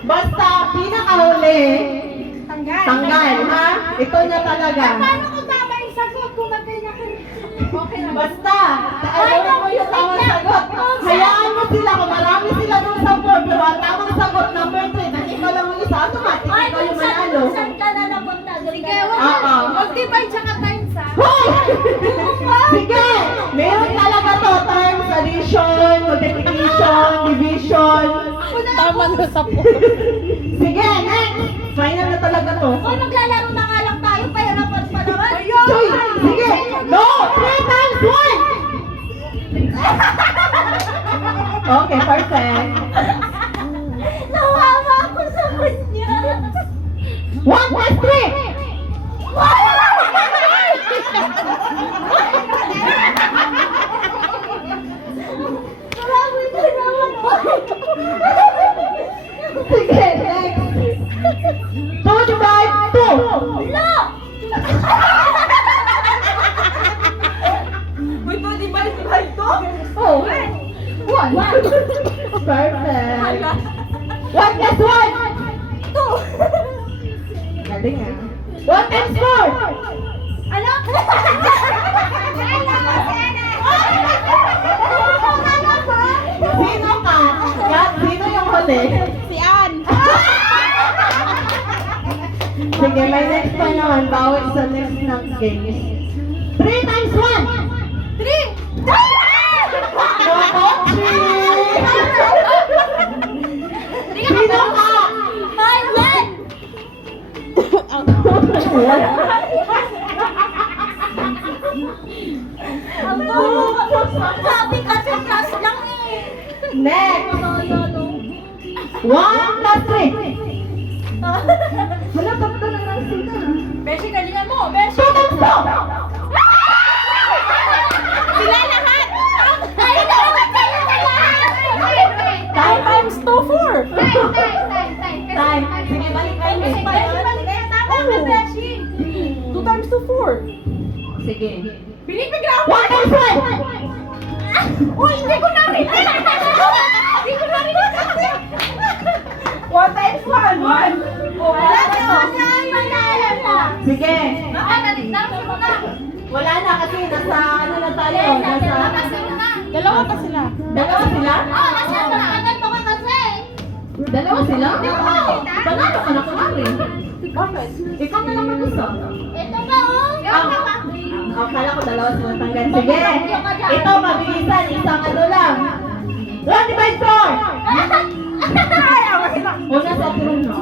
Basta pinakahuli, tanggal, ha? Ito niya talaga. Paano kung tama yung sagot kung nagkanya-kanya? Okay na. Basta, alam mo yung tamang sagot. Hayaan mo sila kung marami sila doon sa board. Pero ang tamang sagot, number 3, na ikaw lang yung isa, automatic, ikaw yung manalo. Saan ka na napunta? Sige, Oo. mag-divide tsaka times, ha? Hoy! Sige! Meron talaga to, terms, addition, multiplication, division. Tama na sa po. Sige, next! Final na talaga to. Kung maglalaro na nga lang tayo, pahirapan pa naman. Choy! Sige! No! 3 times 1! Okay, perfect. Nawawa ako sa kanya. 1 plus 3! Marami na naman po. Sige, next! 2 divide 2! No! Uy, to, di ba ito? Oh! 1! Perfect! 1 plus 1! 2! Galing ah. 1 times 4! Ano? Sino ka? Yan, sino yung huli? Si Ann. Sige, may next pa naman. Bawi sa next ng games. 3 times 1! 3! Sino ka? Ang tulong ko. Sabi kasi plus lang eh. Next! 1 plus 3! Wala, tatlo na lang sila. Beshi, galingan mo. Beshi. 2 times 2! Sila lahat. Ay, dapat kayo na lahat. 9 times 2, 4. Time. Sige, balik kayo. Beshi, balik kayo. Tama ka, Beshi. 2 times 2, 4. Sige. Binibigla ako. 1 times 1! Uy, hindi ko narinig. Hindi ko narinig kasi. 1 times 1, 1. Oh, Wala na, wala na. Sige. Tapos mo na. Wala na kasi nasa ano na tayo. Nasa... Dalawa pa sila. Dalawa sila? Kasi matagal pa ka kasi. Dalawa sila? Oo. Panalo ka na kumari. Bakit? Ikaw na lang mag-isa. Ito pa, oh. Akala ko dalawa sila tanggal. Sige. Ito, mabilisan. Isang ano lang. 1 divide 4! Una sa turno.